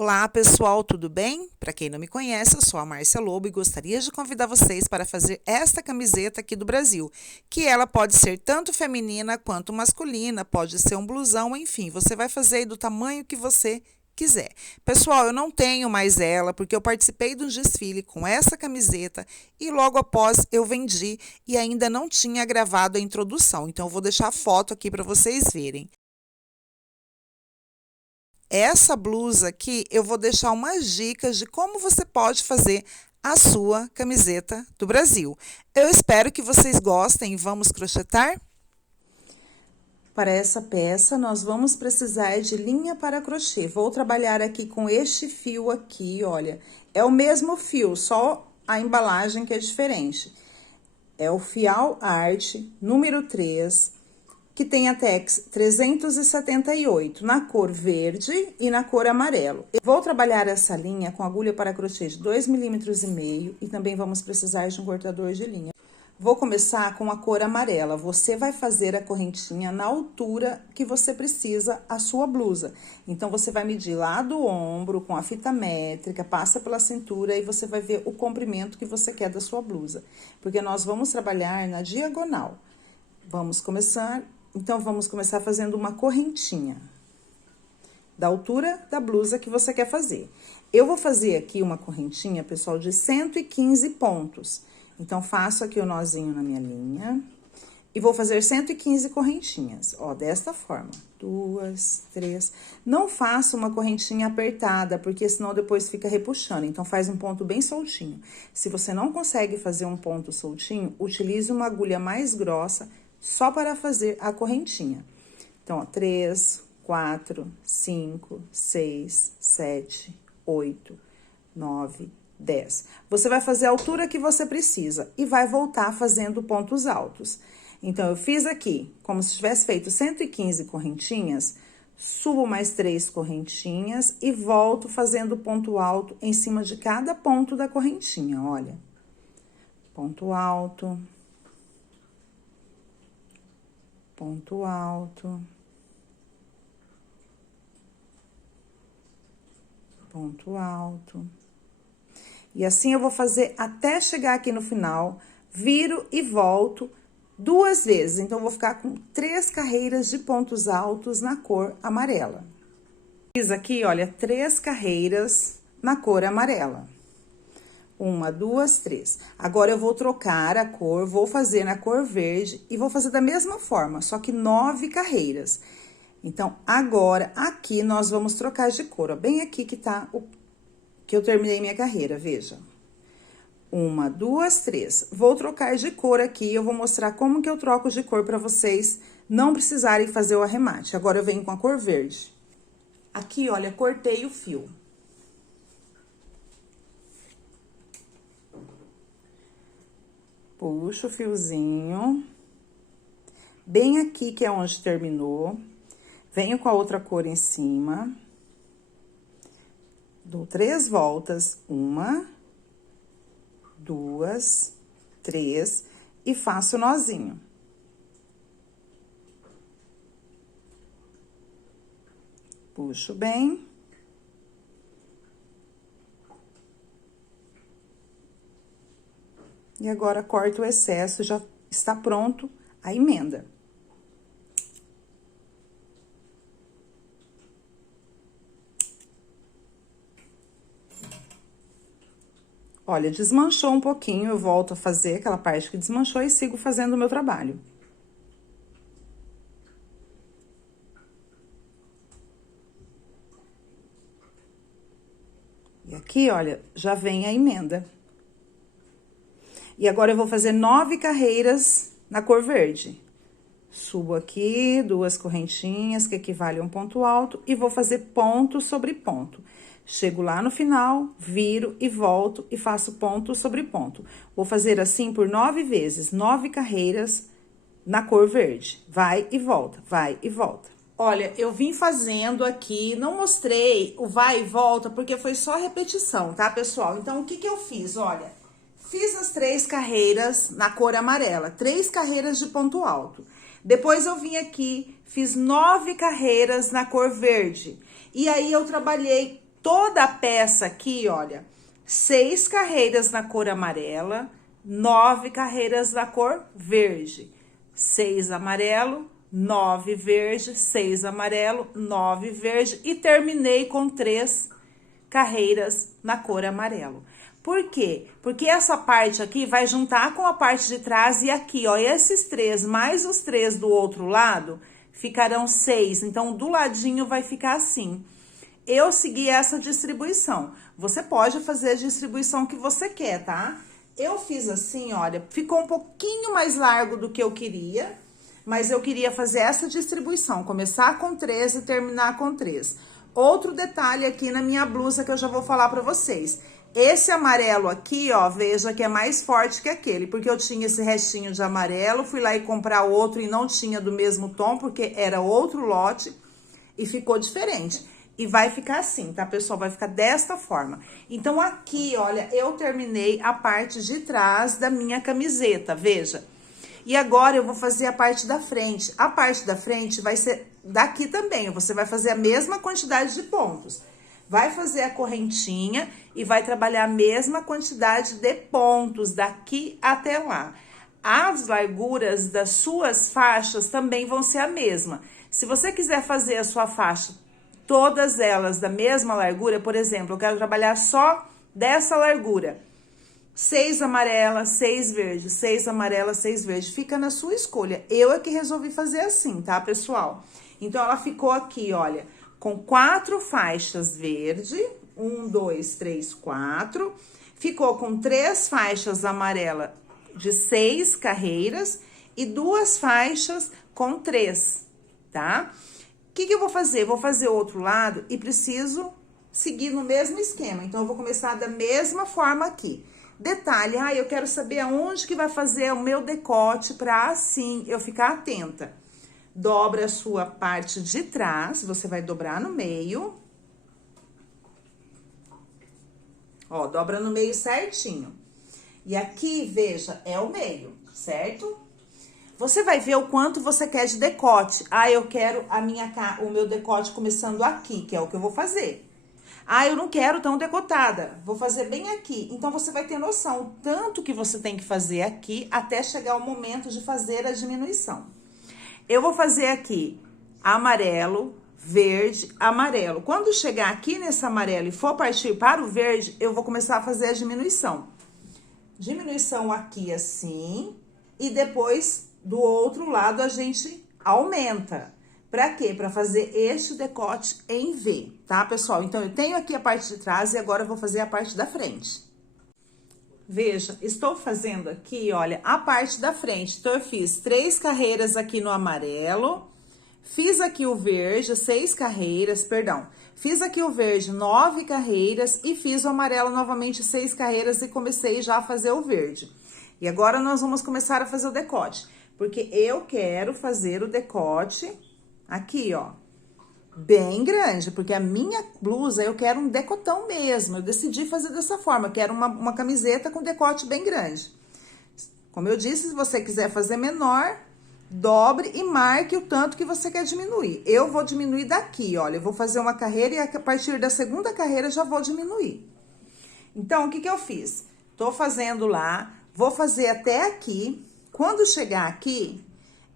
Olá pessoal, tudo bem? Para quem não me conhece, eu sou a Márcia Lobo e gostaria de convidar vocês para fazer esta camiseta aqui do Brasil, que ela pode ser tanto feminina quanto masculina, pode ser um blusão, enfim, você vai fazer aí do tamanho que você quiser. Pessoal, eu não tenho mais ela porque eu participei de um desfile com essa camiseta e logo após eu vendi e ainda não tinha gravado a introdução, então eu vou deixar a foto aqui para vocês verem. Essa blusa aqui, eu vou deixar umas dicas de como você pode fazer a sua camiseta do Brasil. Eu espero que vocês gostem. Vamos crochetar? Para essa peça, nós vamos precisar de linha para crochê. Vou trabalhar aqui com este fio aqui, olha. É o mesmo fio, só a embalagem que é diferente. É o Fial Art número 3, que tem a Tex 378, na cor verde e na cor amarelo. Eu vou trabalhar essa linha com agulha para crochê de 2,5 mm e também vamos precisar de um cortador de linha. Vou começar com a cor amarela. Você vai fazer a correntinha na altura que você precisa a sua blusa. Então, você vai medir lá do ombro com a fita métrica, passa pela cintura e você vai ver o comprimento que você quer da sua blusa. Porque nós vamos trabalhar na diagonal. Vamos começar... Então, vamos começar fazendo uma correntinha da altura da blusa que você quer fazer. Eu vou fazer aqui uma correntinha, pessoal, de 115 pontos. Então, faço aqui o nozinho na minha linha e vou fazer 115 correntinhas, ó, desta forma. 2, 3. Não faça uma correntinha apertada, porque senão depois fica repuxando. Então, faz um ponto bem soltinho. Se você não consegue fazer um ponto soltinho, utilize uma agulha mais grossa, só para fazer a correntinha. Então, ó, 3, 4, 5, 6, 7, 8, 9, 10. Você vai fazer a altura que você precisa e vai voltar fazendo pontos altos. Então, eu fiz aqui, como se tivesse feito 115 correntinhas, subo mais 3 correntinhas e volto fazendo ponto alto em cima de cada ponto da correntinha, olha. Ponto alto. Ponto alto, ponto alto. E assim eu vou fazer até chegar aqui no final, viro e volto 2 vezes. Então, eu vou ficar com 3 carreiras de pontos altos na cor amarela. Fiz aqui, olha, 3 carreiras na cor amarela. 1, 2, 3. Agora, eu vou trocar a cor, vou fazer na cor verde e vou fazer da mesma forma, só que 9 carreiras. Então, agora, aqui, nós vamos trocar de cor, ó, bem aqui que tá o que eu terminei minha carreira, veja. 1, 2, 3. Vou trocar de cor aqui, eu vou mostrar como que eu troco de cor pra vocês não precisarem fazer o arremate. Agora, eu venho com a cor verde. Aqui, olha, cortei o fio. Puxo o fiozinho, bem aqui que é onde terminou, venho com a outra cor em cima, dou 3 voltas, 1, 2, 3, e faço o nozinho. Puxo bem. E agora, corto o excesso, já está pronto a emenda. Olha, desmanchou um pouquinho, eu volto a fazer aquela parte que desmanchou e sigo fazendo o meu trabalho. E aqui, olha, já vem a emenda. E agora, eu vou fazer 9 carreiras na cor verde. Subo aqui, 2 correntinhas, que equivale a um ponto alto, e vou fazer ponto sobre ponto. Chego lá no final, viro e volto e faço ponto sobre ponto. Vou fazer assim por 9 vezes, 9 carreiras na cor verde. Vai e volta, vai e volta. Olha, eu vim fazendo aqui, não mostrei o vai e volta, porque foi só repetição, tá, pessoal? Então, o que que eu fiz? Olha... Fiz as 3 carreiras na cor amarela, 3 carreiras de ponto alto. Depois, eu vim aqui, fiz 9 carreiras na cor verde. E aí, eu trabalhei Toda a peça aqui, olha, 6 carreiras na cor amarela, 9 carreiras na cor verde. 6 amarelo, 9 verde, 6 amarelo, 9 verde e terminei com 3 carreiras na cor amarelo. Por quê? Porque essa parte aqui vai juntar com a parte de trás e aqui, ó, esses 3 mais os 3 do outro lado ficarão 6. Então, do ladinho vai ficar assim. Eu segui essa distribuição. Você pode fazer a distribuição que você quer, tá? Eu fiz assim, olha, ficou um pouquinho mais largo do que eu queria, mas eu queria fazer essa distribuição, começar com 3 e terminar com 3. Outro detalhe aqui na minha blusa que eu já vou falar pra vocês. Esse amarelo aqui, ó, veja que é mais forte que aquele, porque eu tinha esse restinho de amarelo, fui lá e comprar outro e não tinha do mesmo tom, porque era outro lote e ficou diferente. E vai ficar assim, tá, pessoal? Vai ficar desta forma. Então, aqui, olha, eu terminei a parte de trás da minha camiseta, veja. E agora eu vou fazer a parte da frente. A parte da frente vai ser daqui também, você vai fazer a mesma quantidade de pontos. Vai fazer a correntinha e vai trabalhar a mesma quantidade de pontos daqui até lá. As larguras das suas faixas também vão ser a mesma. Se você quiser fazer a sua faixa, todas elas da mesma largura, por exemplo, eu quero trabalhar só dessa largura. 6 amarela, 6 verde, 6 amarela, 6 verde. Fica na sua escolha. Eu é que resolvi fazer assim, tá, pessoal? Então, ela ficou aqui, olha, com 4 faixas verde. 1, 2, 3, 4. Ficou com 3 faixas amarela de 6 carreiras e 2 faixas com 3, tá? O que eu vou fazer? Vou fazer outro lado e preciso seguir no mesmo esquema. Então, eu vou começar da mesma forma aqui. Detalhe, eu quero saber aonde que vai fazer o meu decote para assim eu ficar atenta. Dobra a sua parte de trás, você vai dobrar no meio. Ó, dobra no meio certinho. E aqui, veja, é o meio, certo? Você vai ver o quanto você quer de decote. Eu quero o meu decote começando aqui, que é o que eu vou fazer. Eu não quero tão decotada, vou fazer bem aqui. Então, você vai ter noção o tanto que você tem que fazer aqui até chegar o momento de fazer a diminuição. Eu vou fazer aqui amarelo, verde, amarelo. Quando chegar aqui nesse amarelo e for partir para o verde, eu vou começar a fazer a diminuição. Diminuição aqui assim e depois do outro lado a gente aumenta. Pra quê? Pra fazer este decote em V, tá, pessoal? Então, eu tenho aqui a parte de trás e agora eu vou fazer a parte da frente. Veja, estou fazendo aqui, olha, a parte da frente. Então, eu fiz 3 carreiras aqui no amarelo, fiz aqui o verde, 6 carreiras, perdão. Fiz aqui o verde, 9 carreiras e fiz o amarelo novamente 6 carreiras e comecei já a fazer o verde. E agora, nós vamos começar a fazer o decote, porque eu quero fazer o decote aqui, ó, bem grande, porque a minha blusa eu quero um decotão mesmo. Eu decidi fazer dessa forma, eu quero uma camiseta com decote bem grande. Como eu disse, se você quiser fazer menor, dobre e marque o tanto que você quer diminuir. Eu vou diminuir daqui, olha, eu vou fazer uma carreira e a partir da segunda carreira já vou diminuir. Então, o que eu fiz? Tô fazendo lá, vou fazer até aqui. Quando chegar aqui,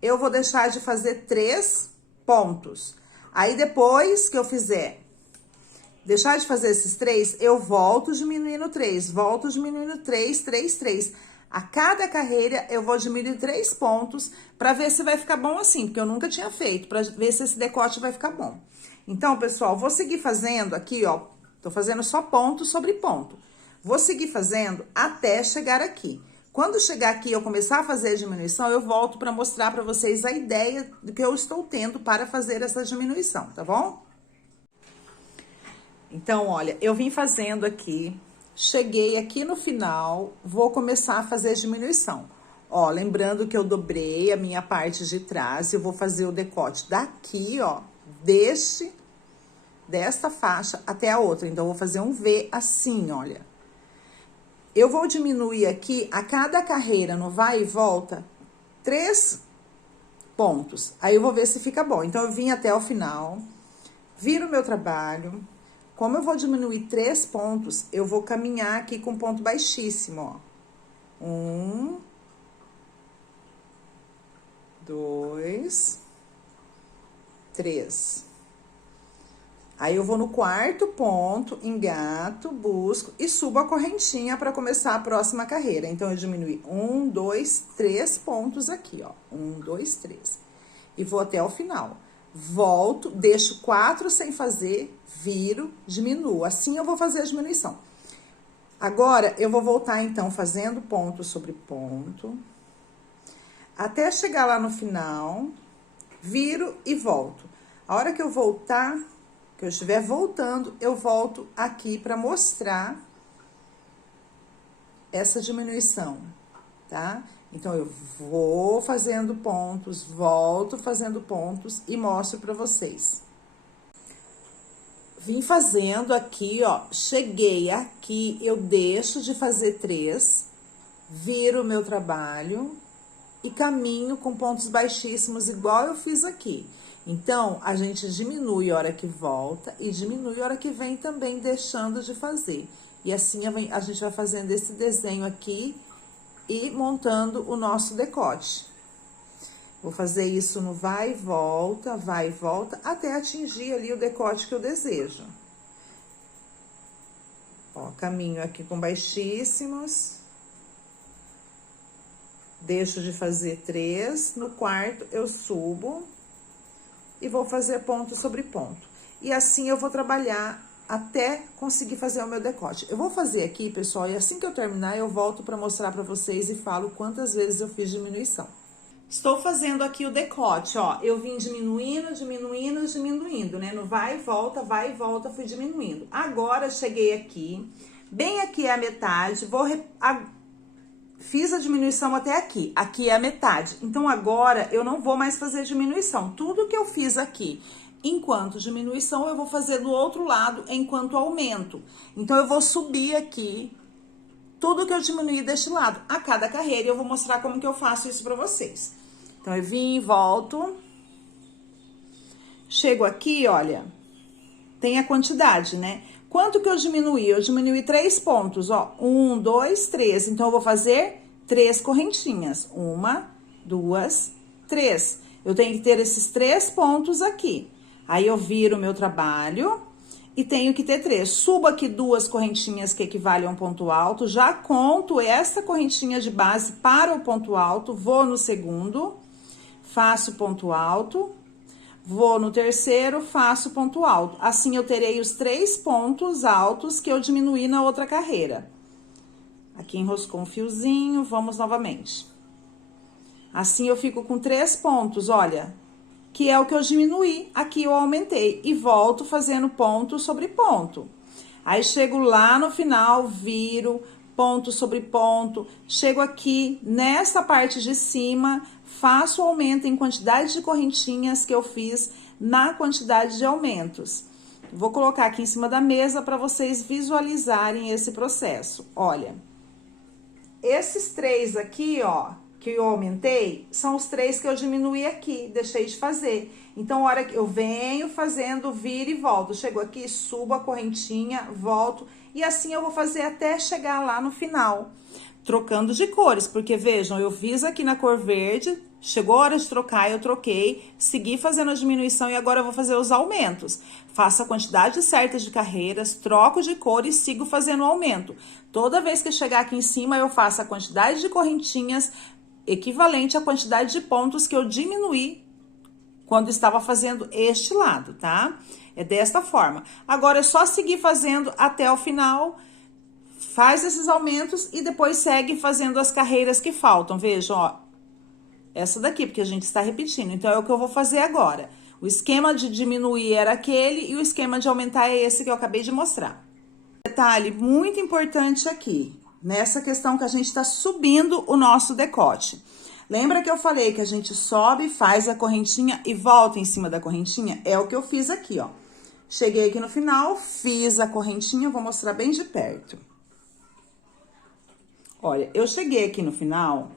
eu vou deixar de fazer 3 pontos. Aí, depois que eu fizer, deixar de fazer esses 3, eu volto diminuindo 3, volto diminuindo 3, 3, 3. A cada carreira, eu vou diminuir 3 pontos pra ver se vai ficar bom assim, porque eu nunca tinha feito, pra ver se esse decote vai ficar bom. Então, pessoal, vou seguir fazendo aqui, ó, tô fazendo só ponto sobre ponto. Vou seguir fazendo até chegar aqui. Quando chegar aqui e eu começar a fazer a diminuição, eu volto para mostrar para vocês a ideia do que eu estou tendo para fazer essa diminuição, tá bom? Então, olha, eu vim fazendo aqui, cheguei aqui no final, vou começar a fazer a diminuição. Ó, lembrando que eu dobrei a minha parte de trás e eu vou fazer o decote daqui, ó, desta faixa até a outra. Então, eu vou fazer um V assim, olha. Eu vou diminuir aqui, a cada carreira, no vai e volta, 3 pontos. Aí, eu vou ver se fica bom. Então, eu vim até o final, viro o meu trabalho, Como eu vou diminuir 3 pontos, eu vou caminhar aqui com ponto baixíssimo, ó. 1, 2, 3. Aí, eu vou no quarto ponto, engato, busco e subo a correntinha para começar a próxima carreira. Então, eu diminui 1, 2, 3 pontos aqui, ó. 1, 2, 3. E vou até o final. Volto, deixo 4 sem fazer, viro, diminuo. Assim, eu vou fazer a diminuição. Agora, eu vou voltar, então, fazendo ponto sobre ponto, até chegar lá no final, viro e volto. A hora que eu voltar, que eu estiver voltando, eu volto aqui para mostrar essa diminuição, tá? Então, eu vou fazendo pontos, volto fazendo pontos e mostro para vocês. Vim fazendo aqui, ó, cheguei aqui, eu deixo de fazer 3, viro o meu trabalho e caminho com pontos baixíssimos, igual eu fiz aqui. Então, a gente diminui a hora que volta e diminui a hora que vem também, deixando de fazer. E assim, a gente vai fazendo esse desenho aqui e montando o nosso decote. Vou fazer isso no vai e volta, até atingir ali o decote que eu desejo. Ó, caminho aqui com baixíssimos. Deixo de fazer 3, no quarto eu subo e vou fazer ponto sobre ponto. E assim eu vou trabalhar até conseguir fazer o meu decote. Eu vou fazer aqui, pessoal, e assim que eu terminar, eu volto para mostrar para vocês e falo quantas vezes eu fiz diminuição. Estou fazendo aqui o decote, ó. Eu vim diminuindo, né? No vai e volta, fui diminuindo. Agora, cheguei aqui, bem aqui é a metade, fiz a diminuição até aqui. Aqui é a metade. Então, agora, eu não vou mais fazer diminuição. Tudo que eu fiz aqui enquanto diminuição, eu vou fazer do outro lado enquanto aumento. Então, eu vou subir aqui tudo que eu diminuí deste lado, a cada carreira, e eu vou mostrar como que eu faço isso pra vocês. Então, eu vim, volto. Chego aqui, olha, tem a quantidade, né? Quanto que eu diminuí? Eu diminuí 3 pontos, ó. 1, 2, 3. Então, eu vou fazer 3 correntinhas. 1, 2, 3. Eu tenho que ter esses 3 pontos aqui. Aí, eu viro o meu trabalho e tenho que ter 3. Subo aqui 2 correntinhas que equivalem a um ponto alto. Já conto essa correntinha de base para o ponto alto. Vou no segundo, faço ponto alto. Vou no terceiro, faço ponto alto. Assim, eu terei os 3 pontos altos que eu diminuí na outra carreira. Aqui enroscou um fiozinho, vamos novamente. Assim, eu fico com 3 pontos, olha, que é o que eu diminuí, aqui eu aumentei. E volto fazendo ponto sobre ponto. Aí, chego lá no final, viro, ponto sobre ponto. Chego aqui, nessa parte de cima, faço o aumento em quantidade de correntinhas que eu fiz na quantidade de aumentos. Vou colocar aqui em cima da mesa para vocês visualizarem esse processo. Olha, esses 3 aqui, ó, que eu aumentei, são os 3 que eu diminuí aqui, deixei de fazer. Então, a hora que eu venho fazendo, viro e volto. Chego aqui, subo a correntinha, volto. E assim eu vou fazer até chegar lá no final, trocando de cores. Porque, vejam, eu fiz aqui na cor verde, chegou a hora de trocar, eu troquei, segui fazendo a diminuição e agora eu vou fazer os aumentos. Faço a quantidade certa de carreiras, troco de cor e sigo fazendo o aumento. Toda vez que chegar aqui em cima, eu faço a quantidade de correntinhas equivalente à quantidade de pontos que eu diminuí quando estava fazendo este lado, tá? É desta forma. Agora, é só seguir fazendo até o final, faz esses aumentos e depois segue fazendo as carreiras que faltam. Vejam, ó, essa daqui, porque a gente está repetindo. Então, é o que eu vou fazer agora. O esquema de diminuir era aquele e o esquema de aumentar é esse que eu acabei de mostrar. Detalhe muito importante aqui, nessa questão que a gente está subindo o nosso decote. Lembra que eu falei que a gente sobe, faz a correntinha e volta em cima da correntinha? É o que eu fiz aqui, ó. Cheguei aqui no final, fiz a correntinha, vou mostrar bem de perto. Olha, eu cheguei aqui no final,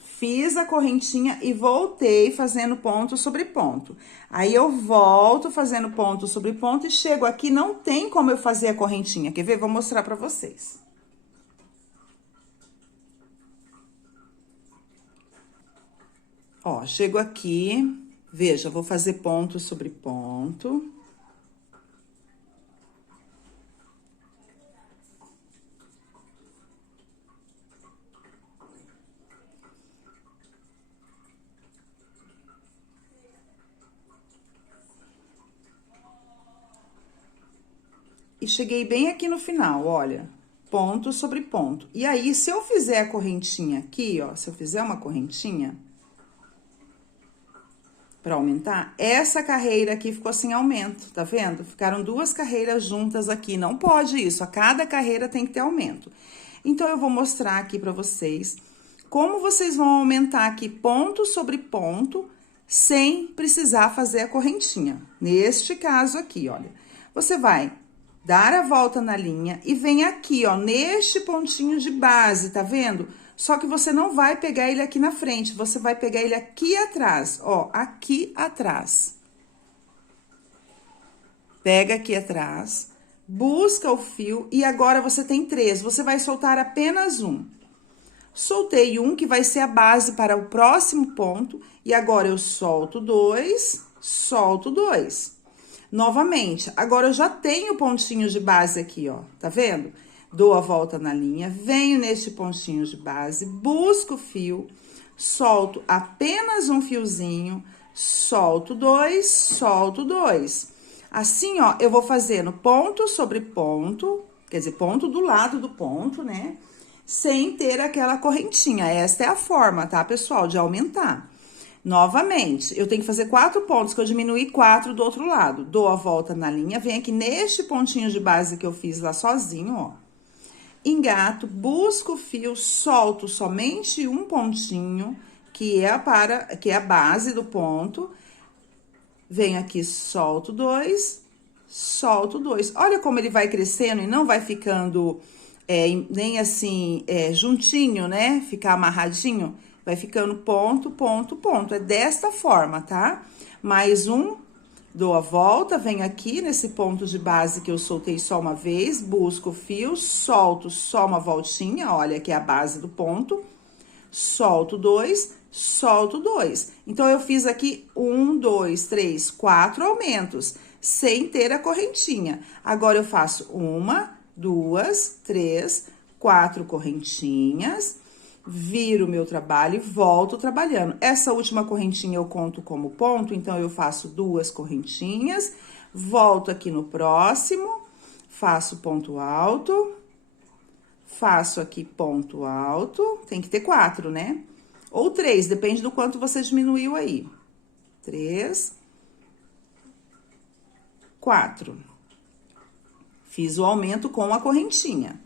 Fiz a correntinha e voltei fazendo ponto sobre ponto. Aí, eu volto fazendo ponto sobre ponto e chego aqui, não tem como eu fazer a correntinha. Quer ver? Vou mostrar pra vocês. Ó, chego aqui, veja, vou fazer ponto sobre ponto. E cheguei bem aqui no final, olha, ponto sobre ponto. E aí, se eu fizer a correntinha aqui, ó, se eu fizer uma correntinha pra aumentar, essa carreira aqui ficou sem aumento, tá vendo? Ficaram duas carreiras juntas aqui, não pode isso, a cada carreira tem que ter aumento. Então, eu vou mostrar aqui pra vocês como vocês vão aumentar aqui ponto sobre ponto, sem precisar fazer a correntinha. Neste caso aqui, olha, você vai dar a volta na linha e vem aqui, ó, neste pontinho de base, tá vendo? Só que você não vai pegar ele aqui na frente, você vai pegar ele aqui atrás, ó, aqui atrás. Pega aqui atrás, busca o fio e agora você tem 3, você vai soltar apenas um. Soltei um, que vai ser a base para o próximo ponto, e agora eu solto 2, solto 2. Novamente, agora eu já tenho pontinho de base aqui, ó, tá vendo? Dou a volta na linha, venho neste pontinho de base, busco o fio, solto apenas um fiozinho, solto 2, solto 2. Assim, ó, eu vou fazendo ponto sobre ponto, quer dizer, ponto do lado do ponto, né? Sem ter aquela correntinha. Esta é a forma, tá, pessoal, de aumentar. Novamente, eu tenho que fazer 4 pontos, que eu diminuí 4 do outro lado. Dou a volta na linha, venho aqui neste pontinho de base que eu fiz lá sozinho, ó. Engato, busco o fio, solto somente um pontinho, que é a base do ponto. Venho aqui, solto 2, solto 2. Olha como ele vai crescendo e não vai ficando nem assim, juntinho, né? Ficar amarradinho. Vai ficando ponto, ponto, ponto. É desta forma, tá? Mais um, dou a volta, venho aqui nesse ponto de base que eu soltei só uma vez, busco o fio, solto só uma voltinha, olha, aqui é a base do ponto. Solto 2, solto 2. Então, eu fiz aqui 1, 2, 3, 4 aumentos, sem ter a correntinha. Agora, eu faço 1, 2, 3, 4 correntinhas, viro o meu trabalho e volto trabalhando. Essa última correntinha eu conto como ponto, então, eu faço 2 correntinhas, volto aqui no próximo, faço ponto alto, faço aqui ponto alto, tem que ter 4, né? Ou 3, depende do quanto você diminuiu aí. 3, 4. Fiz o aumento com a correntinha.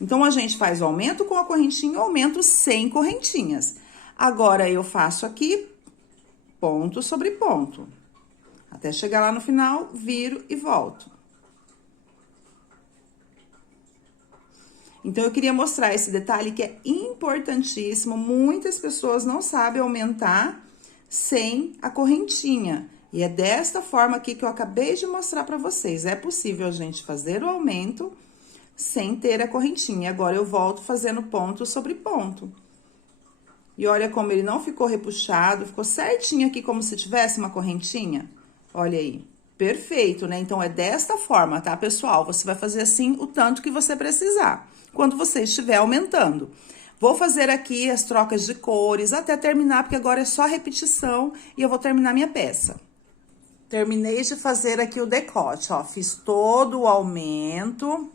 Então, a gente faz o aumento com a correntinha e o aumento sem correntinhas. Agora, eu faço aqui ponto sobre ponto. Até chegar lá no final, viro e volto. Então, eu queria mostrar esse detalhe que é importantíssimo. Muitas pessoas não sabem aumentar sem a correntinha. E é desta forma aqui que eu acabei de mostrar pra vocês. É possível a gente fazer o aumento sem ter a correntinha. Agora, eu volto fazendo ponto sobre ponto. E olha como ele não ficou repuxado, ficou certinho aqui, como se tivesse uma correntinha. Olha aí, perfeito, né? Então, é desta forma, tá, pessoal? Você vai fazer assim o tanto que você precisar, quando você estiver aumentando. Vou fazer aqui as trocas de cores até terminar, porque agora é só repetição e eu vou terminar minha peça. Terminei de fazer aqui o decote, ó, fiz todo o aumento.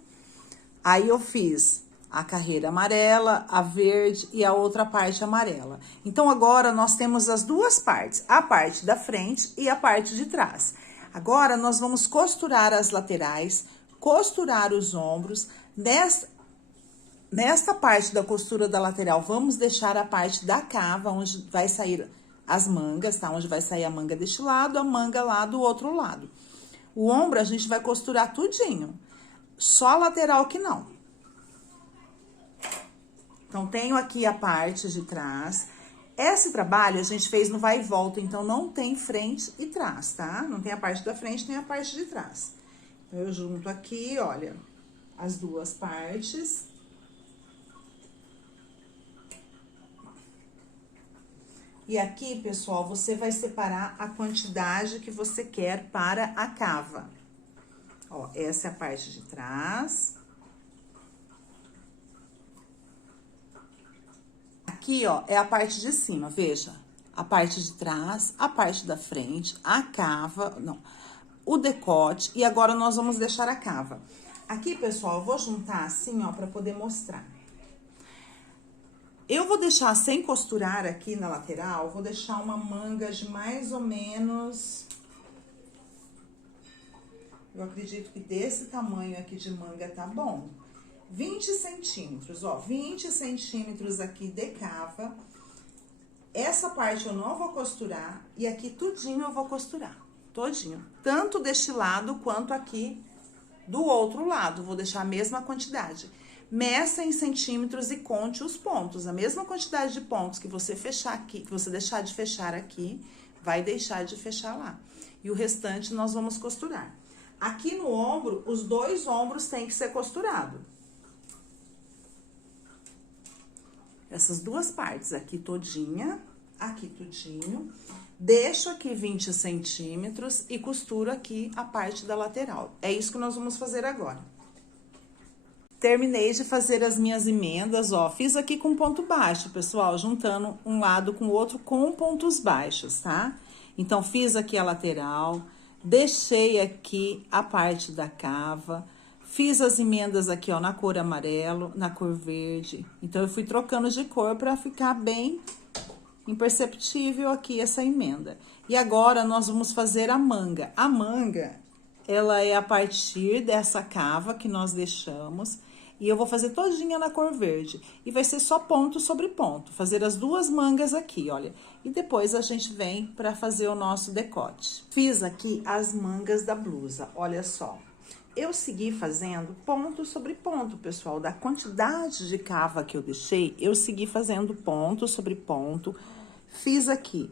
Aí, eu fiz a carreira amarela, a verde e a outra parte amarela. Então, agora, nós temos as duas partes, a parte da frente e a parte de trás. Agora, nós vamos costurar as laterais, costurar os ombros. Nesta parte da costura da lateral, vamos deixar a parte da cava, onde vai sair as mangas, tá? Onde vai sair a manga deste lado, a manga lá do outro lado. O ombro, a gente vai costurar tudinho. Só a lateral que não. Então, tenho aqui a parte de trás. Esse trabalho a gente fez no vai e volta, então não tem frente e trás, tá? Não tem a parte da frente, nem a parte de trás. Então, eu junto aqui, olha, as duas partes. E aqui, pessoal, você vai separar a quantidade que você quer para a cava. Ó, essa é a parte de trás. Aqui, ó, é a parte de cima, veja. A parte de trás, a parte da frente, a cava, não, o decote. E agora, nós vamos deixar a cava. Aqui, pessoal, eu vou juntar assim, ó, pra poder mostrar. Eu vou deixar sem costurar aqui na lateral, vou deixar uma manga de mais ou menos... Eu acredito que desse tamanho aqui de manga tá bom. 20 centímetros, ó, 20 centímetros aqui de cava. Essa parte eu não vou costurar e aqui tudinho eu vou costurar, todinho. Tanto deste lado quanto aqui do outro lado, vou deixar a mesma quantidade. Meça em centímetros e conte os pontos. A mesma quantidade de pontos que você fechar aqui, que você deixar de fechar aqui, vai deixar de fechar lá. E o restante nós vamos costurar. Aqui no ombro, os dois ombros têm que ser costurados. Essas duas partes, aqui todinha, aqui tudinho. Deixo aqui 20 centímetros e costuro aqui a parte da lateral. É isso que nós vamos fazer agora. Terminei de fazer as minhas emendas, ó, fiz aqui com ponto baixo, pessoal, juntando um lado com o outro com pontos baixos, tá? Então, fiz aqui a lateral, deixei aqui a parte da cava, fiz as emendas aqui, ó, na cor amarelo, na cor verde. Então, eu fui trocando de cor pra ficar bem imperceptível aqui essa emenda. E agora, nós vamos fazer a manga. A manga, ela é a partir dessa cava que nós deixamos. E eu vou fazer todinha na cor verde. E vai ser só ponto sobre ponto. Fazer as duas mangas aqui, olha. E depois a gente vem pra fazer o nosso decote. Fiz aqui as mangas da blusa, olha só. Eu segui fazendo ponto sobre ponto, pessoal. Da quantidade de cava que eu deixei, eu segui fazendo ponto sobre ponto. Fiz aqui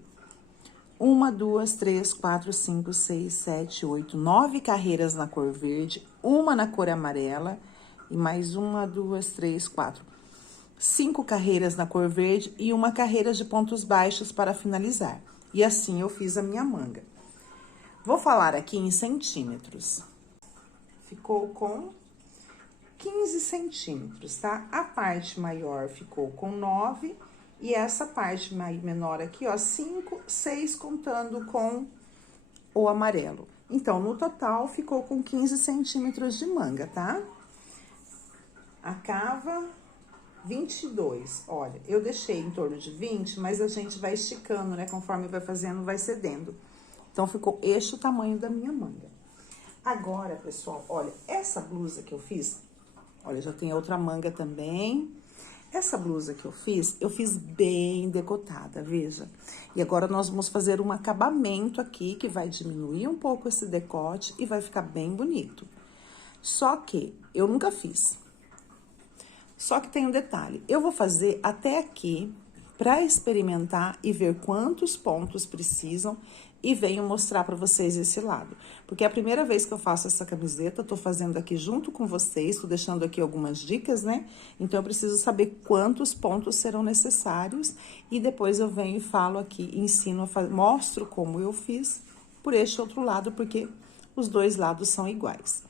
1, 2, 3, 4, 5, 6, 7, 8, 9 carreiras na cor verde, uma na cor amarela e mais 1, 2, 3, 4, 5 carreiras na cor verde e uma carreira de pontos baixos para finalizar. E assim eu fiz a minha manga. Vou falar aqui em centímetros. Ficou com 15 centímetros, tá? A parte maior ficou com 9 e essa parte menor aqui, ó, 5, 6 contando com o amarelo. Então, no total, ficou com 15 centímetros de manga, tá? A cava, 22. Olha, eu deixei em torno de 20, mas a gente vai esticando, né? Conforme vai fazendo, vai cedendo. Então, ficou este o tamanho da minha manga. Agora, pessoal, olha, essa blusa que eu fiz, olha, já tem outra manga também. Essa blusa que eu fiz bem decotada, veja. E agora, nós vamos fazer um acabamento aqui, que vai diminuir um pouco esse decote e vai ficar bem bonito. Só que eu nunca fiz. Só que tem um detalhe, eu vou fazer até aqui para experimentar e ver quantos pontos precisam e venho mostrar para vocês esse lado. Porque é a primeira vez que eu faço essa camiseta, tô fazendo aqui junto com vocês, tô deixando aqui algumas dicas, né? Então, eu preciso saber quantos pontos serão necessários e depois eu venho e falo aqui, ensino, mostro como eu fiz por este outro lado, porque os dois lados são iguais.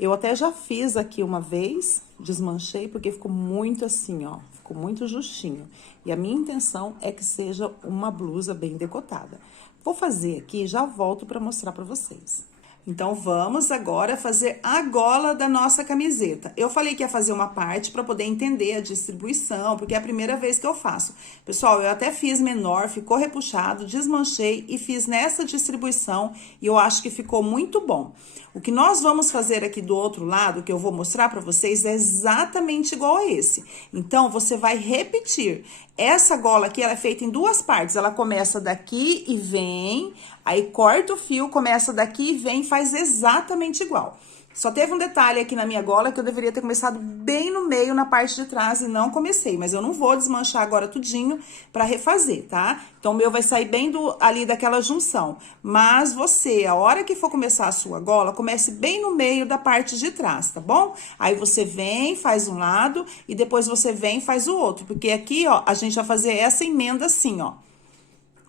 Eu até já fiz aqui uma vez, desmanchei, porque ficou muito assim, ó, ficou muito justinho. E a minha intenção é que seja uma blusa bem decotada. Vou fazer aqui e já volto para mostrar para vocês. Então, vamos agora fazer a gola da nossa camiseta. Eu falei que ia fazer uma parte para poder entender a distribuição, porque é a primeira vez que eu faço. Pessoal, eu até fiz menor, ficou repuxado, desmanchei e fiz nessa distribuição e eu acho que ficou muito bom. O que nós vamos fazer aqui do outro lado, que eu vou mostrar para vocês, é exatamente igual a esse. Então, você vai repetir. Essa gola aqui, ela é feita em duas partes. Ela começa daqui e vem, aí corta o fio, começa daqui e vem, faz exatamente igual. Só teve um detalhe aqui na minha gola que eu deveria ter começado bem no meio, na parte de trás, e não comecei. Mas eu não vou desmanchar agora tudinho pra refazer, tá? Então, o meu vai sair bem ali daquela junção. Mas você, a hora que for começar a sua gola, comece bem no meio da parte de trás, tá bom? Aí, você vem, faz um lado, e depois você vem e faz o outro. Porque aqui, ó, a gente vai fazer essa emenda assim, ó.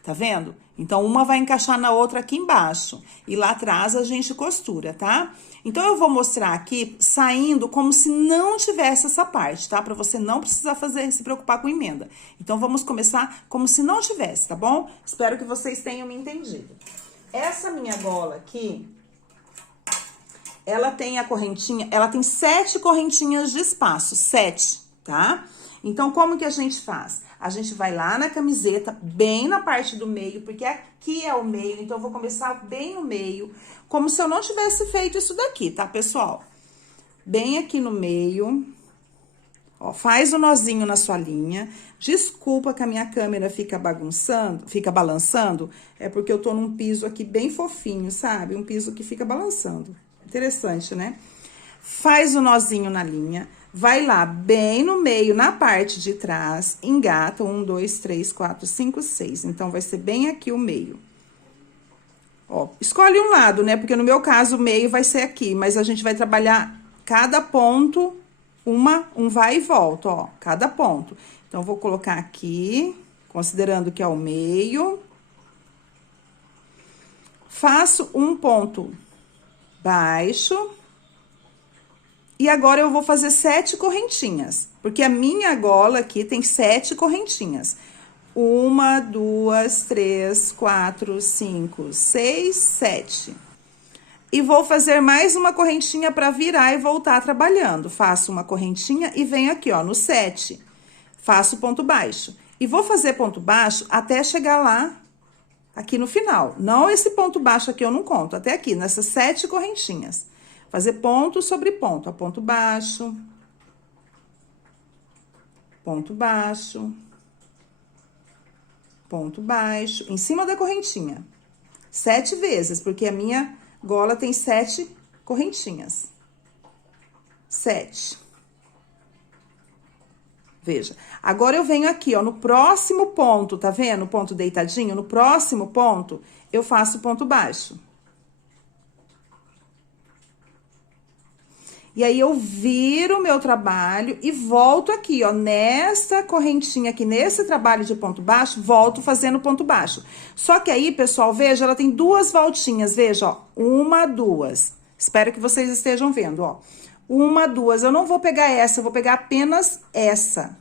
Tá vendo? Então, uma vai encaixar na outra aqui embaixo. E lá atrás a gente costura, tá? Então, eu vou mostrar aqui saindo como se não tivesse essa parte, tá? Pra você não precisar se preocupar com emenda. Então, vamos começar como se não tivesse, tá bom? Espero que vocês tenham me entendido. Essa minha gola aqui, ela tem a correntinha, ela tem 7 correntinhas de espaço, 7, tá? Então, como que a gente faz? A gente vai lá na camiseta, bem na parte do meio, porque aqui é o meio, então eu vou começar bem no meio, como se eu não tivesse feito isso daqui, tá, pessoal? Bem aqui no meio, ó, faz o nozinho na sua linha. Desculpa que a minha câmera fica balançando, é porque eu tô num piso aqui bem fofinho, sabe? Um piso que fica balançando. Interessante, né? Faz o nozinho na linha. Vai lá, bem no meio, na parte de trás, engata 1, 2, 3, 4, 5, 6. Então, vai ser bem aqui o meio. Ó, escolhe um lado, né? Porque no meu caso, o meio vai ser aqui, mas a gente vai trabalhar cada ponto, um vai e volta, ó, cada ponto. Então, vou colocar aqui, considerando que é o meio. Faço um ponto baixo. E agora, eu vou fazer 7 correntinhas, porque a minha gola aqui tem 7 correntinhas. 1, 2, 3, 4, 5, 6, 7. E vou fazer mais uma correntinha pra virar e voltar trabalhando. Faço uma correntinha e venho aqui, ó, no 7. Faço ponto baixo. E vou fazer ponto baixo até chegar lá, aqui no final. Não esse ponto baixo aqui eu não conto, até aqui, nessas 7 correntinhas. Fazer ponto sobre ponto, ó, ponto baixo, ponto baixo, ponto baixo, em cima da correntinha. 7 vezes, porque a minha gola tem 7 correntinhas. 7. Veja. Agora, eu venho aqui, ó, no próximo ponto, tá vendo? O ponto deitadinho, no próximo ponto, eu faço ponto baixo. E aí, eu viro o meu trabalho e volto aqui, ó, nessa correntinha aqui, nesse trabalho de ponto baixo, volto fazendo ponto baixo. Só que aí, pessoal, veja, ela tem 2 voltinhas, veja, ó, 1, 2. Espero que vocês estejam vendo, ó. 1, 2, eu não vou pegar essa, eu vou pegar apenas essa.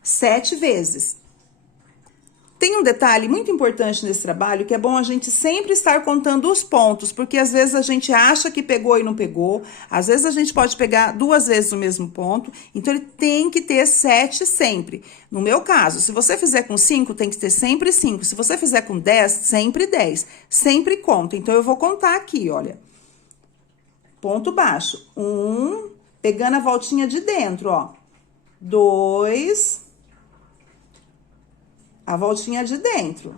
7 vezes. Tem um detalhe muito importante nesse trabalho, que é bom a gente sempre estar contando os pontos, porque às vezes a gente acha que pegou e não pegou, às vezes a gente pode pegar 2 vezes o mesmo ponto, então ele tem que ter 7 sempre. No meu caso, se você fizer com 5, tem que ter sempre 5, se você fizer com 10, sempre 10, sempre conta. Então, eu vou contar aqui, olha. Ponto baixo, 1, pegando a voltinha de dentro, ó. 2, a voltinha de dentro.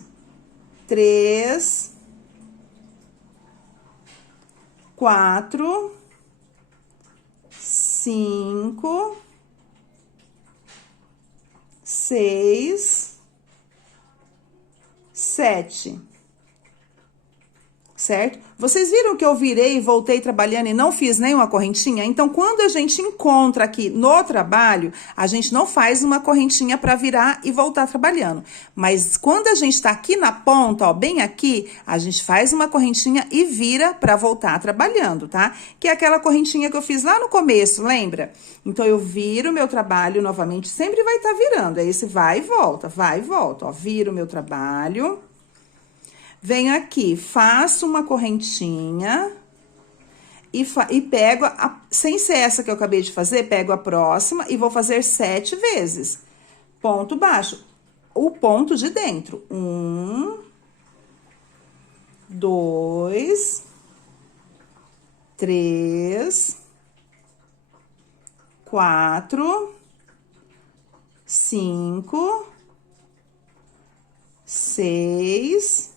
3, 4, 5, 6, 7. Certo? Vocês viram que eu virei e voltei trabalhando e não fiz nenhuma correntinha? Então, quando a gente encontra aqui no trabalho, a gente não faz uma correntinha para virar e voltar trabalhando. Mas quando a gente tá aqui na ponta, ó, bem aqui, a gente faz uma correntinha e vira para voltar trabalhando, tá? Que é aquela correntinha que eu fiz lá no começo, lembra? Então, eu viro o meu trabalho novamente, sempre vai estar virando. É esse vai e volta, ó. Viro o meu trabalho. Venho aqui, faço uma correntinha e pego, sem ser essa que eu acabei de fazer, pego a próxima e vou fazer 7 vezes. Ponto baixo, o ponto de dentro. 1, 2, 3, 4, 5, 6,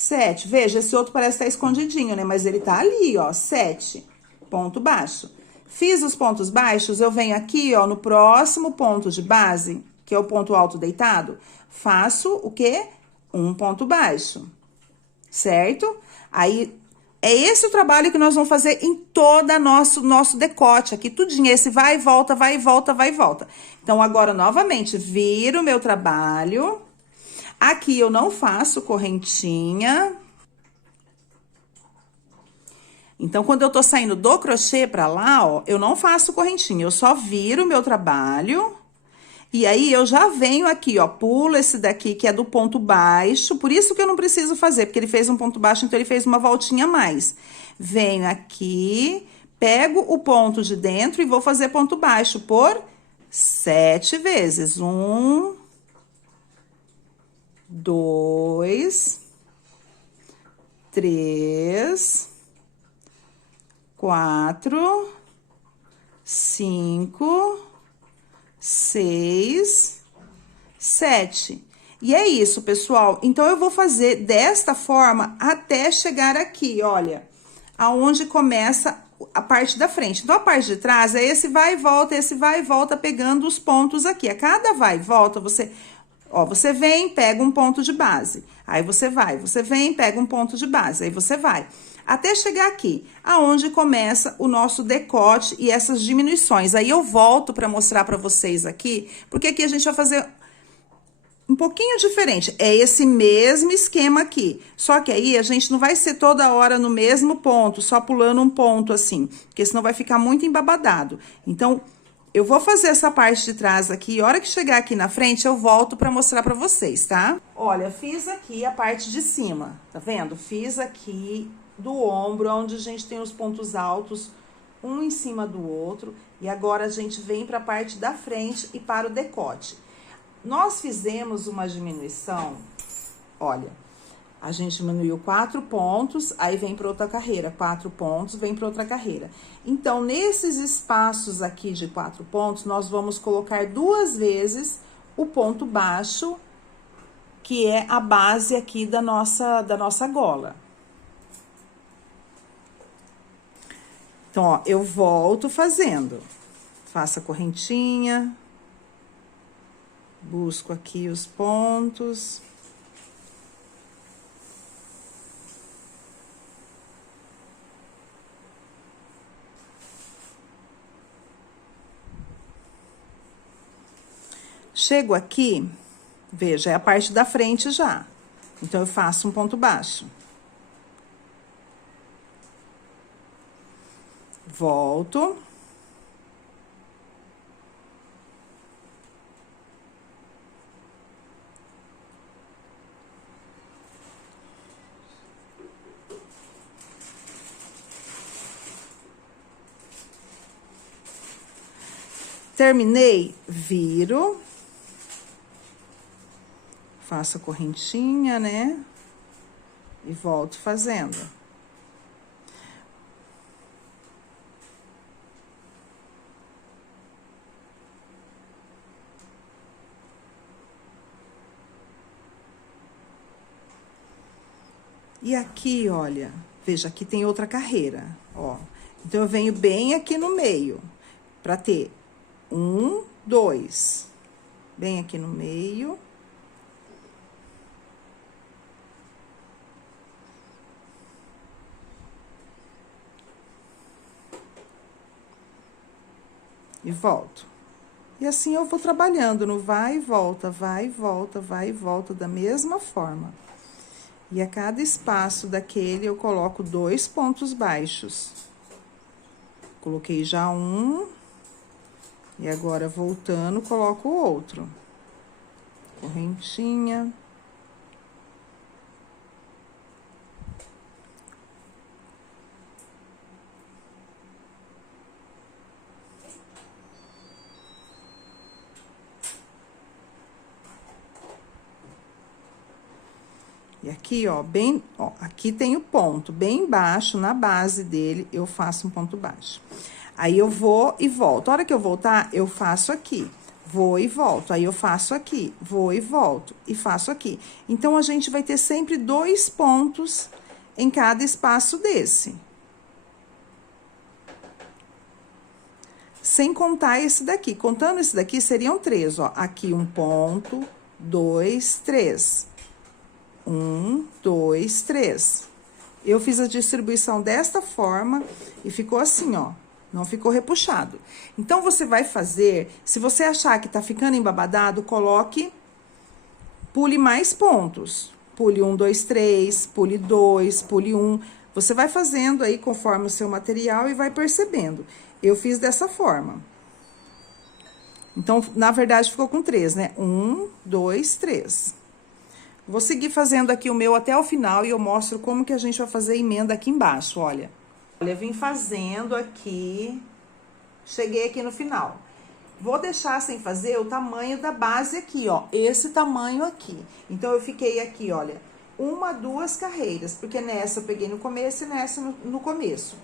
7. Veja, esse outro parece estar escondidinho, né? Mas ele tá ali, ó, 7. Ponto baixo. Fiz os pontos baixos, eu venho aqui, ó, no próximo ponto de base, que é o ponto alto deitado, faço o quê? Um ponto baixo, certo? Aí, é esse o trabalho que nós vamos fazer em toda nosso decote aqui, tudinho. Esse vai e volta, vai e volta, vai e volta. Então, agora, novamente, viro o meu trabalho. Aqui eu não faço correntinha. Então, quando eu tô saindo do crochê pra lá, ó, eu não faço correntinha, eu só viro o meu trabalho. E aí, eu já venho aqui, ó, pulo esse daqui, que é do ponto baixo, por isso que eu não preciso fazer, porque ele fez um ponto baixo, então ele fez uma voltinha a mais. Venho aqui, pego o ponto de dentro e vou fazer ponto baixo por 7 vezes. 1, 2, 3, 4, 5, 6, 7. E é isso, pessoal. Então, eu vou fazer desta forma até chegar aqui, olha, aonde começa a parte da frente. Então, a parte de trás é esse vai e volta, pegando os pontos aqui. A cada vai e volta, você vem, pega um ponto de base. Aí, você vem, pega um ponto de base. Aí, você vai. Até chegar aqui, aonde começa o nosso decote e essas diminuições. Aí, eu volto para mostrar para vocês aqui, porque aqui a gente vai fazer um pouquinho diferente. É esse mesmo esquema aqui. Só que aí, a gente não vai ser toda hora no mesmo ponto, só pulando um ponto assim, porque senão vai ficar muito embabadado. Então, eu vou fazer essa parte de trás aqui, e a hora que chegar aqui na frente, eu volto pra mostrar pra vocês, tá? Olha, fiz aqui a parte de cima, tá vendo? Fiz aqui do ombro, onde a gente tem os pontos altos, um em cima do outro. E agora, a gente vem pra parte da frente e para o decote. Nós fizemos uma diminuição, olha, a gente diminuiu 4 pontos, aí vem para outra carreira, 4 pontos, vem para outra carreira. Então, nesses espaços aqui de 4 pontos, nós vamos colocar 2 vezes o ponto baixo, que é a base aqui da nossa gola. Então, ó, eu volto fazendo. Faço a correntinha, busco aqui os pontos. Chego aqui, veja, é a parte da frente já. Então, eu faço um ponto baixo. Volto. Terminei, viro. Faço a correntinha, né? E volto fazendo. E aqui, olha, veja, aqui tem outra carreira, ó. Então, eu venho bem aqui no meio, pra ter 1, 2. Bem aqui no meio. E volto. E assim eu vou trabalhando no vai e volta, vai e volta, vai e volta, da mesma forma. E a cada espaço daquele eu coloco 2 pontos baixos. Coloquei já um. E agora, voltando, coloco o outro. Correntinha. E aqui, ó, aqui tem o ponto, bem embaixo, na base dele, eu faço um ponto baixo. Aí, eu vou e volto. A hora que eu voltar, eu faço aqui. vou e volto. Aí, eu faço aqui, vou e volto, e faço aqui. Então, a gente vai ter sempre 2 pontos em cada espaço desse. Sem contar esse daqui. Contando esse daqui, seriam 3, ó. Aqui, 1 ponto, 2, 3. 1, 2, 3. Eu fiz a distribuição desta forma e ficou assim, ó. Não ficou repuxado. Então, você vai fazer... Se você achar que tá ficando embabadado, pule mais pontos. Pule 1, 2, 3, pule 2, pule 1. Você vai fazendo aí conforme o seu material e vai percebendo. Eu fiz dessa forma. Então, na verdade, ficou com 3, né? 1, 2, 3. Vou seguir fazendo aqui o meu até o final e eu mostro como que a gente vai fazer a emenda aqui embaixo, olha. Olha, eu vim fazendo aqui, cheguei aqui no final. Vou deixar sem fazer o tamanho da base aqui, ó, esse tamanho aqui. Então, eu fiquei aqui, olha, 1, 2 carreiras, porque nessa eu peguei no começo e nessa no começo.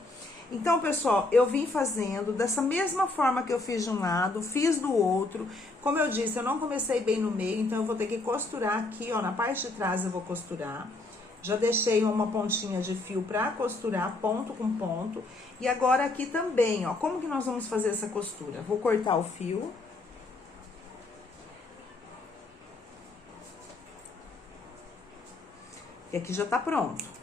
Então, pessoal, eu vim fazendo dessa mesma forma que eu fiz de um lado, fiz do outro. Como eu disse, eu não comecei bem no meio, então eu vou ter que costurar aqui, ó, na parte de trás eu vou costurar. Já deixei uma pontinha de fio pra costurar, ponto com ponto. E agora aqui também, ó, como que nós vamos fazer essa costura? Vou cortar o fio. E aqui já tá pronto.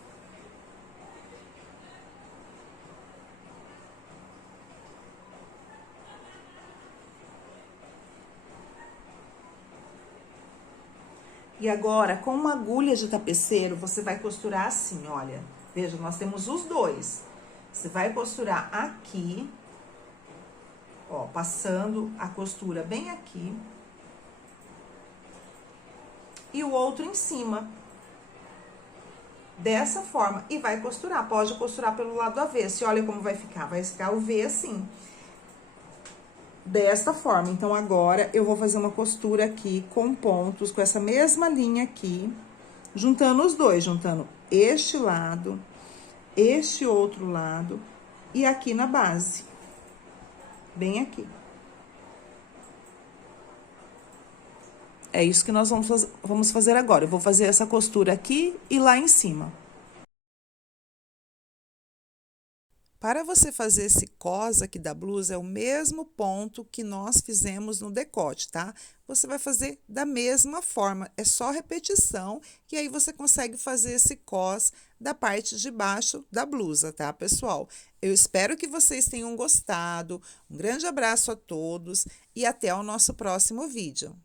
E agora, com uma agulha de tapeceiro, você vai costurar assim, olha. Veja, nós temos os dois. Você vai costurar aqui, ó, passando a costura bem aqui. E o outro em cima. Dessa forma. E vai costurar. Pode costurar pelo lado avesso. E olha como vai ficar. Vai ficar o V assim. Desta forma. Então, agora, eu vou fazer uma costura aqui com pontos, com essa mesma linha aqui, juntando os dois, juntando este lado, este outro lado, e aqui na base. Bem aqui. É isso que nós vamos fazer agora. Eu vou fazer essa costura aqui e lá em cima. Para você fazer esse cós aqui da blusa, é o mesmo ponto que nós fizemos no decote, tá? Você vai fazer da mesma forma, é só repetição, e aí você consegue fazer esse cós da parte de baixo da blusa, tá, pessoal? Eu espero que vocês tenham gostado, um grande abraço a todos e até o nosso próximo vídeo.